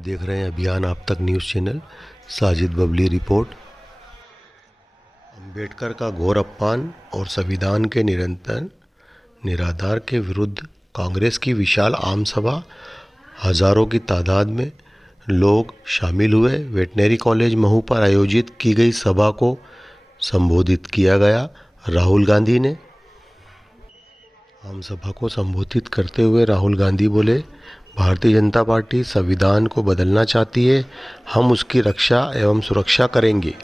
देख रहे हैं अभियान आप तक news channel. Sajid Babli report. Ambedkar का घोर अपमान और संविधान के निरंतर निराधार के विरुद्ध कांग्रेस की विशाल आम सभा, हजारों की तादाद में लोग शामिल हुए। वेटनरी कॉलेज महू पर आयोजित की गई सभा को संबोधित किया गया। राहुल गांधी ने आम सभा को संबोधित करते हुए राहुल गांधी बोले, भारतीय जनता पार्टी संविधान को बदलना चाहती है, हम उसकी रक्षा एवं सुरक्षा करेंगे।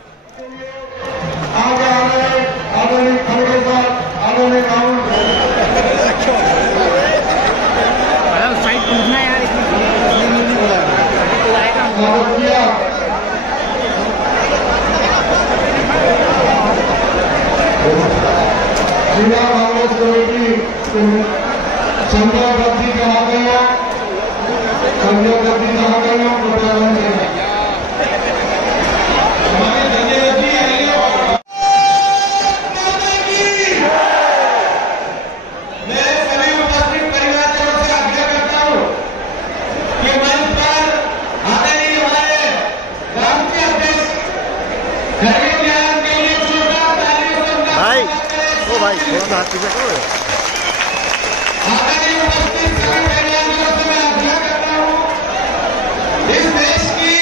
भाई थोड़ा हाथ पीछे करो। इस देश की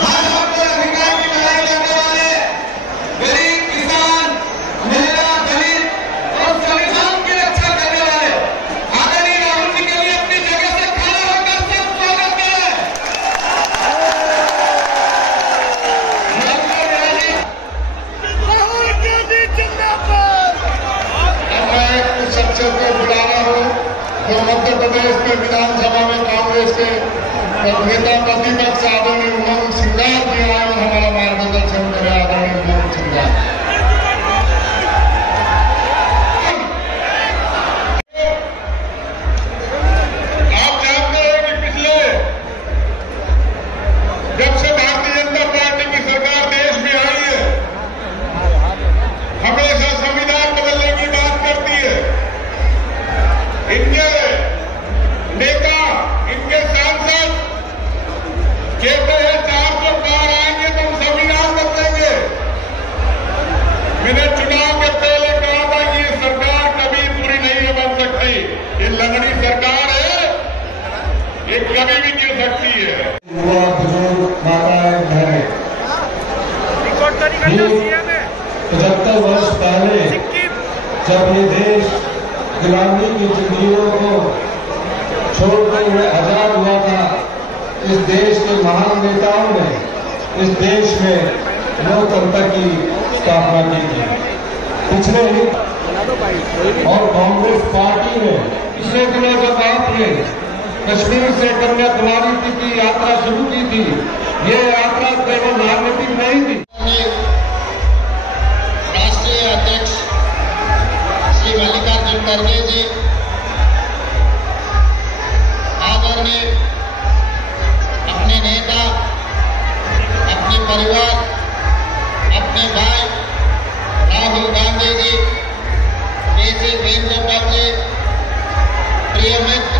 हर हक और अधिकार की लड़ाई लड़ने वाले गरीब, किसान, महिला, दलित और संविधान की रक्षा करने वाले आदरणीय राहुल जी के लिए अपनी जगह से खड़ा होकर सब स्वागत करें। राहुल गांधी जिंदाबाद। कुछ शख्सियत को बुला रहा हूं जो मध्य प्रदेश के विधानसभा में कांग्रेस के नेता प्रतिपक्ष आदरणीय उमंग सिंघार जी आए और हमारा मार्गदर्शन करे। आदरणीय उमंग सिंघार। आप जानते हैं कि पिछले जब से भारतीय जनता पार्टी की सरकार देश में आई है, हमेशा संविधान बदलने की बात करती है। इनके नेता, इनके सांसद कहते हैं 400 पार आएंगे तो हम संविधान बदलेंगे। मैंने चुनाव के पहले कहा था कि ये सरकार कभी पूरी नहीं बन सकती, ये लंगड़ी सरकार है, ये कभी भी गिर सकती है। युवा, बुजुर्ग, माताएं, बहनें, 75 वर्ष पहले जब ये देश गुलामी की जंजीरों को छोड़ते हुए आजाद हुआ था, इस देश के महान नेताओं ने इस देश में लोकतंत्र की स्थापना की थी। पिछले और कांग्रेस पार्टी ने पिछले दिनों जब आपने कश्मीर से कन्याकुमारी की यात्रा शुरू की थी, ये यात्रा केवल राजनीतिक नहीं थी। राष्ट्रीय अध्यक्ष श्री मल्लिकार्जुन खड़गे जी, आदरणीय अपने नेता, अपने परिवार, अपने भाई राहुल गांधी जी, जैसे वेणुगोपाल जी, प्रिय मित्र,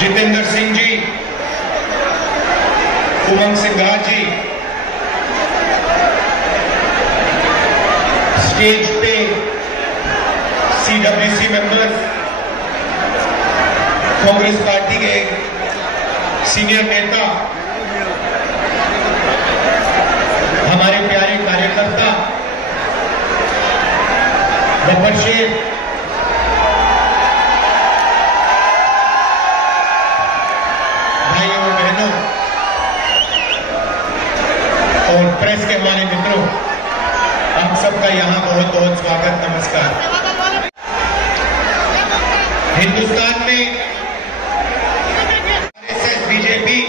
जितेंद्र सिंह जी, उमंग सिंघार जी, स्टेज पे CWC मेंबर, कांग्रेस पार्टी के सीनियर नेता, हमारे प्यारे कार्यकर्ता, गब्बर शेख, भाइयों बहनों और प्रेस के हमारे मित्रों, आप सबका यहाँ बहुत बहुत स्वागत, नमस्कार। हिंदुस्तान में आरएसएस, बीजेपी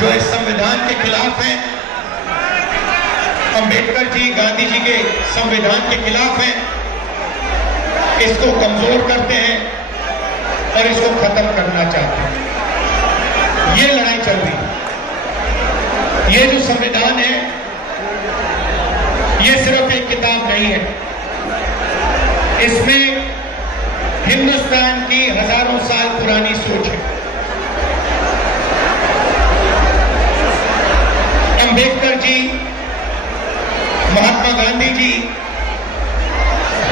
जो इस संविधान के खिलाफ है, अंबेडकर जी, गांधी जी के संविधान के खिलाफ है, इसको कमजोर करते हैं और इसको खत्म करना चाहते हैं। ये लड़ाई चल रही है। ये जो संविधान है ये सिर्फ एक किताब नहीं है, इसमें हिंदुस्तान की हजारों साल पुरानी सोच है। अंबेडकर जी, महात्मा गांधी जी,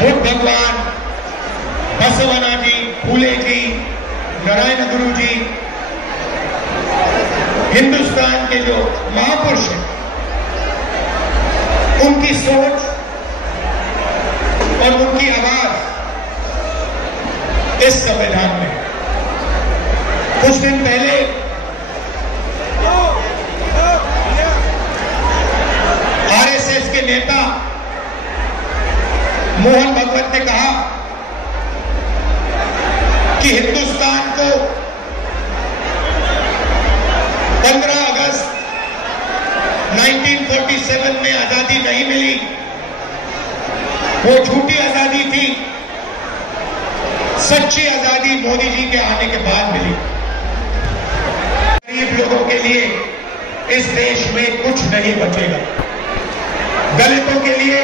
बुद्ध भगवान, बसवना जी, फूले जी, नारायण गुरु जी, हिंदुस्तान के जो महापुरुष हैं, उनकी सोच और उनकी आवाज इस संविधान में। कुछ दिन पहले आरएसएस के नेता मोहन भगवत ने कहा कि हिंदुस्तान को 15 अगस्त 1947 में आजादी नहीं मिली, वो झूठी आजादी थी, सच्ची आजादी मोदी जी के आने के बाद मिली। गरीब लोगों के लिए इस देश में कुछ नहीं बचेगा। दलितों के लिए,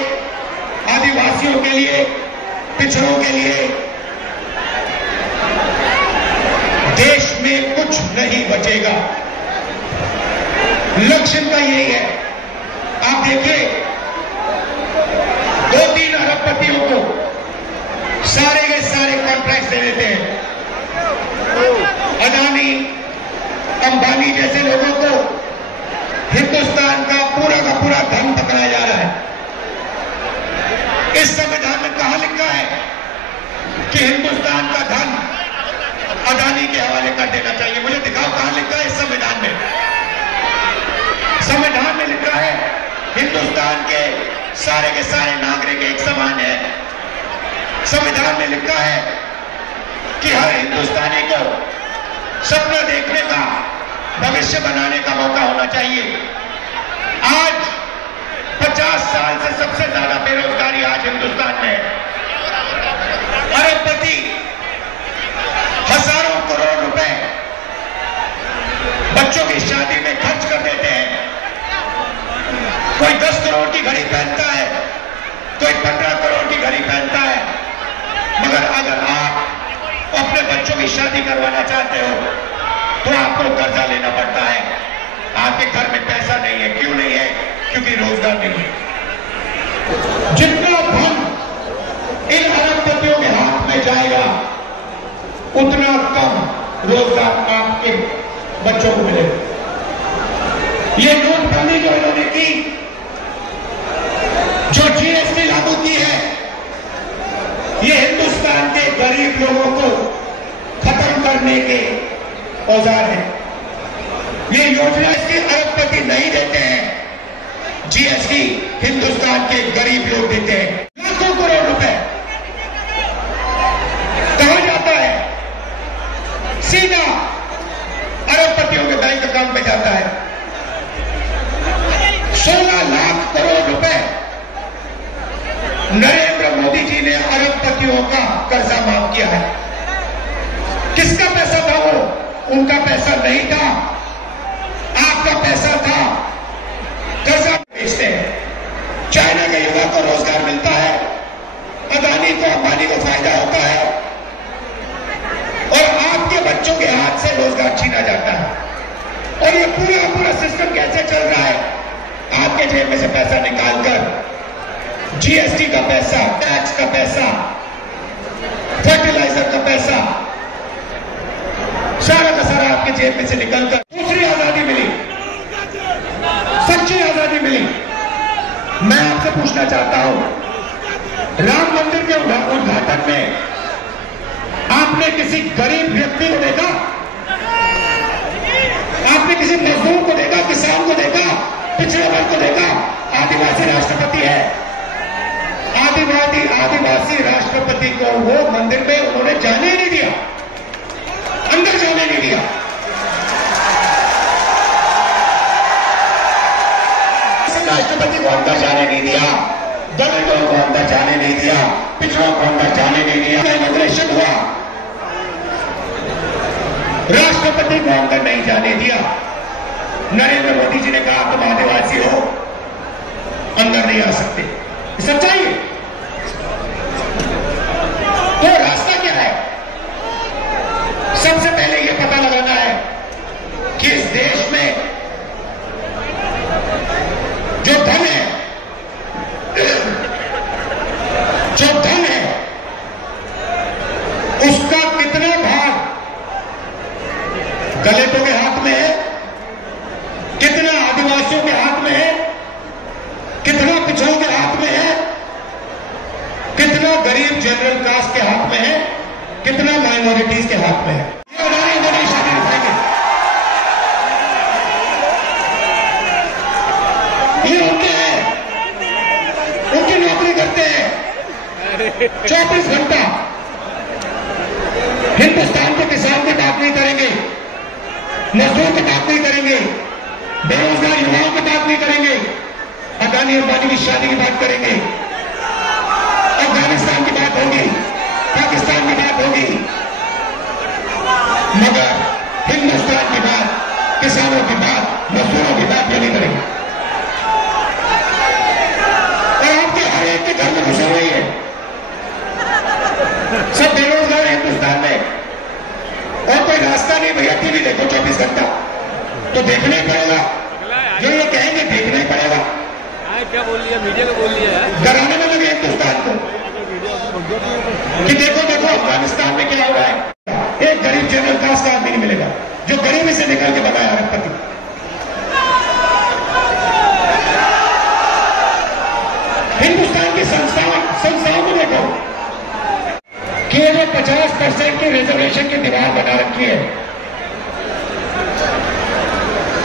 आदिवासियों के लिए, पिछड़ों के लिए देश में कुछ नहीं बचेगा। लक्ष्य का यही है। आप देखिए, 2-3 अरबपतियों को सारे के सारे कॉन्ट्रैक्ट दे देते हैं। अदानी, अंबानी जैसे लोगों को हिंदुस्तान का पूरा धन पकड़ाया जा रहा है। इस संविधान में कहां लिखा है कि हिंदुस्तान का धन अदानी के हवाले कर देना चाहिए? मुझे दिखाओ कहां लिखा है इस संविधान में। संविधान में लिखा है हिंदुस्तान के सारे नागरिक एक समान है। संविधान में लिखा है कि हर हिंदुस्तानी को सपना देखने का, भविष्य बनाने का मौका होना चाहिए। आज 50 साल से सबसे ज्यादा बेरोजगारी आज हिंदुस्तान में है। अरबपति हजारों करोड़ रुपए बच्चों की शादी में खर्च कर देते हैं। कोई 10 करोड़ की घड़ी पहनता है, कोई 15 करोड़ की घड़ी पहनता है, मगर अगर आप अपने बच्चों की शादी करवाना चाहते हो तो आपको कर्जा लेना पड़ता है। आपके घर में पैसा नहीं है। क्यों नहीं है? क्योंकि रोजगार नहीं है। जितना धन इन अरबपतियों के हाथ में जाएगा उतना कम रोजगार आपके बच्चों को मिलेगा। ये नोटबंदी जो इन्होंने की, जो जीएसटी लागू की है, ये हिंदुस्तान के गरीब लोगों को खत्म करने के औजार है। ये योजना इसके अरबपति नहीं देते हैं, जीएसटी हिंदुस्तान के गरीब लोग देते हैं। लाखों करोड़ रुपए कहां जाता है? सीधा अरबपतियों के बैंक अकाउंट में जाता है। 16 लाख करोड़ रुपए नरेंद्र मोदी जी ने अरबपतियों का कर्जा माफ किया है। किसका पैसा था वो? उनका पैसा नहीं था, आपका पैसा था। कर्जा बेचते हैं। चाइना के युवा को रोजगार मिलता है, अदानी को, अंबानी को फायदा होता है, और आपके बच्चों के हाथ से रोजगार छीना जाता है। और ये पूरा सिस्टम कैसे चल रहा है? आपके जेब में से पैसा निकालकर जीएसटी का पैसा, टैक्स का पैसा, फर्टिलाइजर का पैसा, सारा का सारा आपके जेब में से निकलकर दूसरी आजादी मिली, सच्ची आजादी मिली। मैं आपसे पूछना चाहता हूं, राम मंदिर के उद्घाटन में आपने किसी गरीब व्यक्ति को देखा? आपने किसी मजदूर को देखा? किसान को देखा? पिछड़े वर्ग को देखा? आदिवासी राष्ट्रपति है। आदिवासी राष्ट्रपति को वो मंदिर में उन्होंने जाने ही नहीं दिया, अंदर जाने नहीं दिया। राष्ट्रपति को अंदर जाने नहीं दिया, दलितों को अंदर जाने नहीं दिया, पिछड़ों को अंदर जाने नहीं दिया। इनॉग्रेशन हुआ, राष्ट्रपति को अंदर नहीं जाने दिया। नरेंद्र मोदी जी ने कहा तुम आदिवासी हो, अंदर नहीं आ सकते। सच्चाई है। तो रास्ता क्या है? सबसे पहले यह पता लगाना है कि इस देश में जो धन है, उसका कितना भाग दलितों के हाथ में है, कितना आदिवासियों के हाथ में है, कितना पिछड़ों के हाथ में है, कितना गरीब जनरल कास्ट के हाथ में है, कितना माइनॉरिटीज के हाथ में है। ये हमारे बड़ी शादी दिखाएंगे। ये उनके हैं, उनकी नौकरी करते हैं 24 घंटा। हिंदुस्तान के किसान की बात नहीं करेंगे, मजदूर की बात नहीं करेंगे, बेरोजगार युवाओं की बात नहीं करेंगे, अदानी अंबानी की शादी की बात करेंगे, अफगानिस्तान की बात होगी, पाकिस्तान की बात होगी, मगर हिंदुस्तान की बात, किसानों की बात, मजदूरों की बात ये नहीं करेंगे। और आपके हर एक के घर में घुसा हुई है, सब बेरोजगार हिंदुस्तान में, और कोई रास्ता नहीं। भैया टीवी देखो 24 घंटा, तो देखना ही पड़ेगा। जो ये कहेंगे देखना ही पड़ेगा। क्या बोल लिया, मीडिया को बोल लिया है, डराने में लगे हिंदुस्तान को कि देखो देखो अफगानिस्तान में क्या हो रहा है। एक गरीब जनरल कास्ट का आदमी नहीं मिलेगा जो गरीबी से निकल के बताया अरबपति। हिंदुस्तान की संस्थाओं को देखो, केवल 50% की रिजर्वेशन की दीवार बना रखी है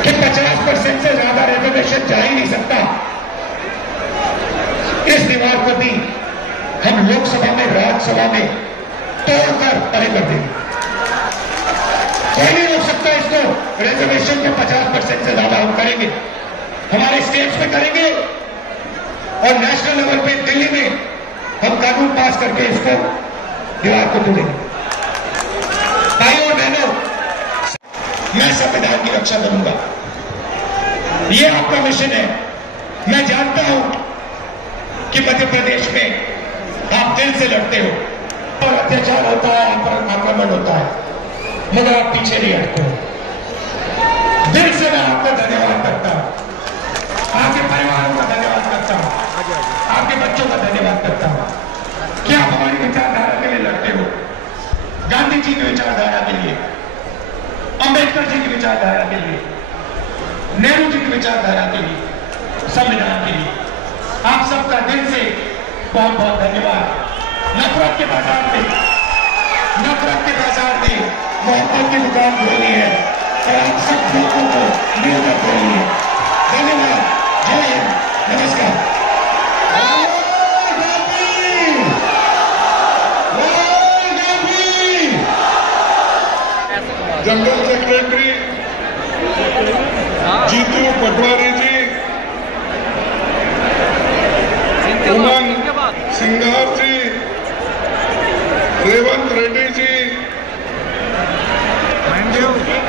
कि 50% से ज्यादा रिजर्वेशन जा ही नहीं सकता। इस दीवार को भी हम लोकसभा में, राज्यसभा में तोड़कर परे कर देंगे। कोई नहीं रोक सकता इसको। रिजर्वेशन के 50% से ज्यादा हम करेंगे, हमारे स्टेट्स में करेंगे, और नेशनल लेवल पे दिल्ली में हम कानून पास करके इसको दीवार को तोड़ेंगे। भाइयों और बहनों, मैं संविधान की रक्षा करूंगा, ये आपका मिशन है। मैं जानता हूं कि मध्य प्रदेश में आप दिल से लड़ते हो और अत्याचार होता है, आक्रमण होता है, मगर आप पीछे नहीं हटते हो। दिल से मैं आपका धन्यवाद करता हूं, आपके परिवारों का धन्यवाद करता हूं, आपके बच्चों का धन्यवाद करता हूं कि आप हमारी विचारधारा के लिए लड़ते हो। गांधी जी की विचारधारा के लिए, अंबेडकर जी की विचारधारा के लिए, नेहरू जी की विचारधारा के लिए, संविधान के लिए। आप सबका दिल से बहुत बहुत धन्यवाद। नफरत के बाजार में मोहब्बत की दुकान खोली है और आप सब लोगों को मिलकर खोली है। धन्यवाद। जय हिंद। नमस्कार। जनरल सेक्रेटरी जीतू पटवारी जी, उमंग सिंगार जी, रेवंत रेड्डी जी,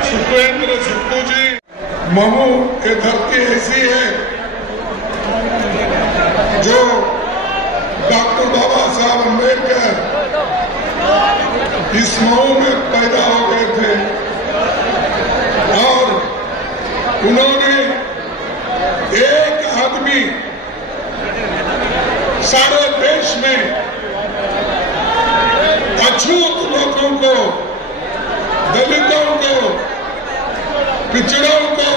सुपेंद्र सुक्कू जी। ममू की धरती ऐसी है जो डॉक्टर बाबा साहब अम्बेडकर इस मऊ में पैदा हो गए थे और उन्होंने एक आदमी सारे देश में अछूत लोगों को, दलितों को, पिछड़ों को,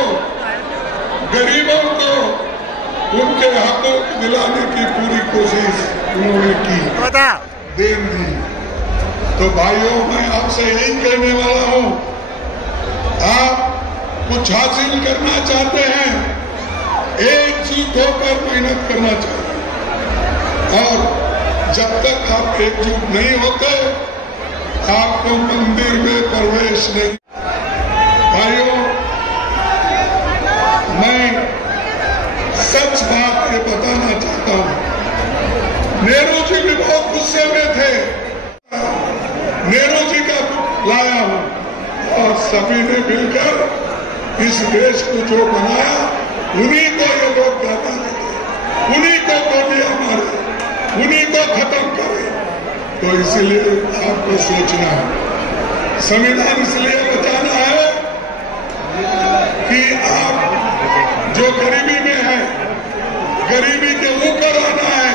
गरीबों को उनके हकों को दिलाने की पूरी कोशिश उन्होंने की, देन दी। तो भाइयों, मैं आपसे यही कहने वाला हूं, आप कुछ हासिल करना चाहते हैं, एकजुट होकर मेहनत करना चाहिए, और जब तक आप एकजुट नहीं होते आपको मंदिर में प्रवेश नहीं। भाइयों, मैं सच बात ये बताना चाहता हूं, नेहरू जी भी बहुत गुस्से में थे। नेहरू जी का लाया हूं और सभी ने मिलकर इस देश को जो बनाया उन्हीं को ये लोग दाता देते, उन्हीं को गोलियां मारे, उन्हीं को खत्म करे। तो इसलिए आपको सोचना है, संविधान इसलिए बचाना है कि आप जो गरीबी में है, गरीबी के ऊपर आना है।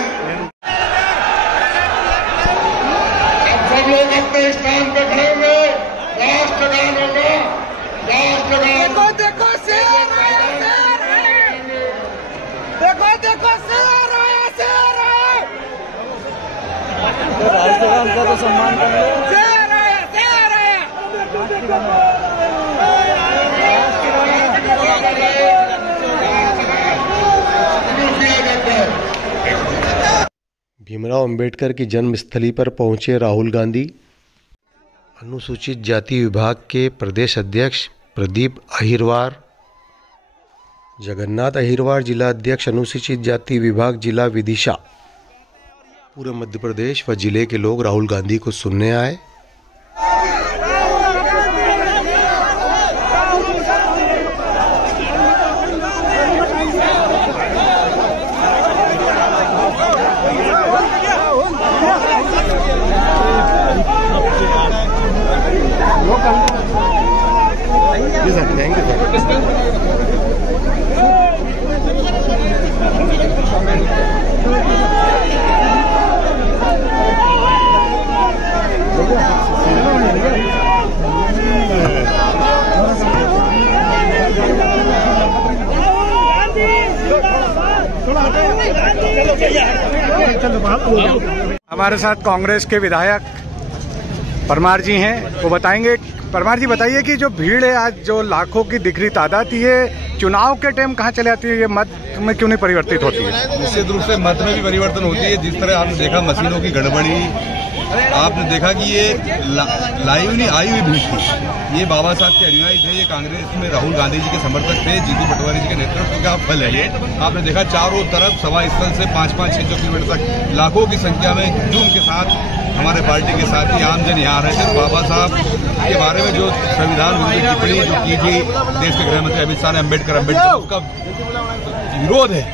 अब सब लोग अपने स्थान पे खड़े हुए, राष्ट्रगान होगा, राष्ट्रगान। देखो शेर आया, देखो देखो शेर आया, शेर आया। राष्ट्रगान का तो सम्मान कर लो। शेर आया, शेर आया। भीमराव अंबेडकर की जन्मस्थली पर पहुंचे राहुल गांधी। अनुसूचित जाति विभाग के प्रदेश अध्यक्ष प्रदीप अहिरवार, जगन्नाथ अहिरवार जिला अध्यक्ष अनुसूचित जाति विभाग जिला विदिशा, पूरे मध्य प्रदेश व जिले के लोग राहुल गांधी को सुनने आए। हमारे साथ कांग्रेस के विधायक परमार जी हैं, वो बताएंगे। परमार जी बताइए कि जो भीड़ है आज, जो लाखों की दिख रही तादाद, ये चुनाव के टाइम कहाँ चले आती है, ये मत में क्यों नहीं परिवर्तित होती है? निश्चित रूप से मत में भी परिवर्तन होती है। जिस तरह आपने देखा मशीनों की गड़बड़ी, आपने देखा कि ये लाइव नहीं आई हुई भीड़ थी, ये बाबा साहब के अनुयायी थे, ये कांग्रेस में राहुल गांधी जी के समर्थक थे, जीतू पटवारी जी के नेतृत्व का फल है ये। आपने देखा चारों तरफ सभा स्थल से 5-5-6 किलोमीटर तक लाखों की संख्या में हुजूम के साथ हमारे पार्टी के साथी आमजन यहाँ आ रहे थे। बाबा साहब के बारे में जो संविधान विरोधी टिप्पणी जो की थी देश के गृह मंत्री अमित शाह ने, अम्बेडकर उसका विरोध है,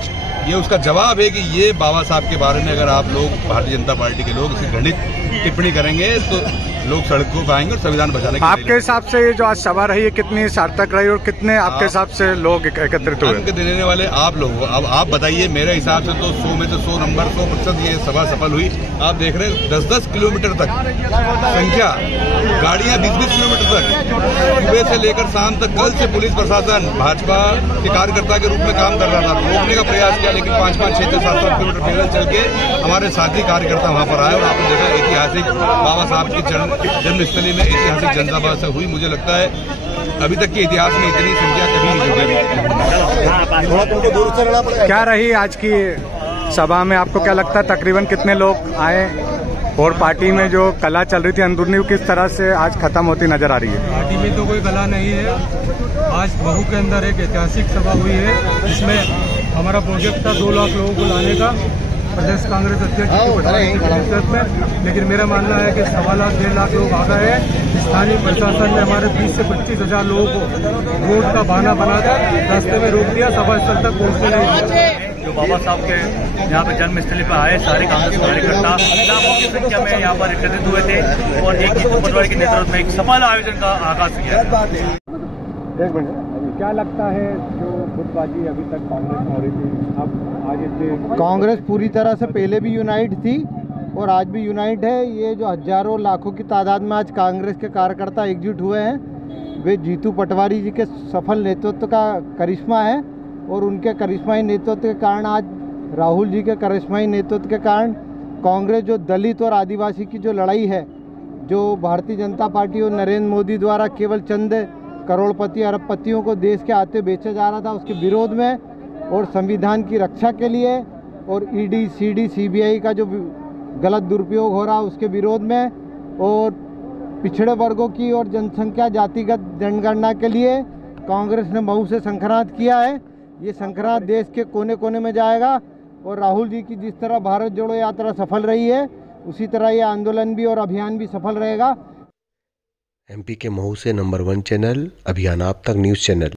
ये उसका जवाब है कि ये बाबा साहब के बारे में अगर आप लोग भारतीय जनता पार्टी के लोग इसे घृणित टिप्पणी करेंगे तो लोग सड़कों पर आएंगे और संविधान बचाने के। आपके हिसाब से ये जो आज सभा रही है कितनी सार्थक रही और कितने आपके हिसाब से लोग एकत्रित हुए? अंक देने वाले आप लोग हो। अब आप बताइए, मेरे हिसाब से तो 100 में से 100 नंबर 100% ये सभा सफल हुई। आप देख रहे हैं 10-10 किलोमीटर तक संख्या, गाड़ियां 20-20 किलोमीटर तक, सुबह से लेकर शाम तक। कल से पुलिस प्रशासन भाजपा के कार्यकर्ता के रूप में काम कर रहा था, रोकने का प्रयास किया, लेकिन 5-5-6-7 किलोमीटर पैदल चल के हमारे साथी कार्यकर्ता वहां पर आए और आपने देखा ऐतिहासिक बाबा साहब की जन्मस्थली में ऐतिहासिक जनसभा से हुई। मुझे लगता है अभी तक के इतिहास में इतनी संख्या कभी नहीं। क्या रही आज की सभा में, आपको क्या लगता है तकरीबन कितने लोग आए और पार्टी में जो कला चल रही थी अंदरूनी वो किस तरह से आज खत्म होती नजर आ रही है? पार्टी में तो कोई कला नहीं है। आज बहू के अंदर एक ऐतिहासिक सभा हुई है, जिसमें हमारा प्रोजेक्ट था 2 लाख लोगों को लाने का, प्रदेश कांग्रेस अध्यक्ष के नेतृत्व में, लेकिन मेरा मानना है कि 1.25 लाख 1.5 लाख लोग आ गए हैं। स्थानीय प्रशासन ने हमारे 20 से 25 हजार लोगों को रोड का बहाना बनाकर रास्ते में रोक दिया, सभा स्थल तक पहुंचने नहीं दिया। जो बाबा साहब के यहाँ पे जन्मस्थली पर आए सारे कांग्रेस कार्यकर्ता लाखों की संख्या में यहाँ पर एकत्रित हुए थे और एक जीतू पटवारी के नेतृत्व में एक सफल आयोजन का आगाज किया। क्या लगता है जो गुटबाजी अभी तक कांग्रेस में हो रही थी, अब आगे कांग्रेस पूरी तरह से पहले भी यूनाइट थी और आज भी यूनाइट है। ये जो हजारों लाखों की तादाद में आज कांग्रेस के कार्यकर्ता एकजुट हुए हैं, वे जीतू पटवारी जी के सफल नेतृत्व का करिश्मा है और उनके करिश्माई नेतृत्व के कारण, आज राहुल जी के करिश्माई नेतृत्व के कारण कांग्रेस जो दलित और आदिवासी की जो लड़ाई है, जो भारतीय जनता पार्टी और नरेंद्र मोदी द्वारा केवल चंद करोड़पति अरबपतियों को देश के आते बेचा जा रहा था, उसके विरोध में और संविधान की रक्षा के लिए और ईडी सीडी सीबीआई का जो गलत दुरुपयोग हो रहा है उसके विरोध में और पिछड़े वर्गों की और जनसंख्या जातिगत जनगणना के लिए कांग्रेस ने मऊ से संक्रांत किया है। ये संक्रांत देश के कोने कोने में जाएगा और राहुल जी की जिस तरह भारत जोड़ो यात्रा सफल रही है उसी तरह ये आंदोलन भी और अभियान भी सफल रहेगा। एमपी के मऊ से नंबर 1 चैनल अभियान आप तक न्यूज़ चैनल।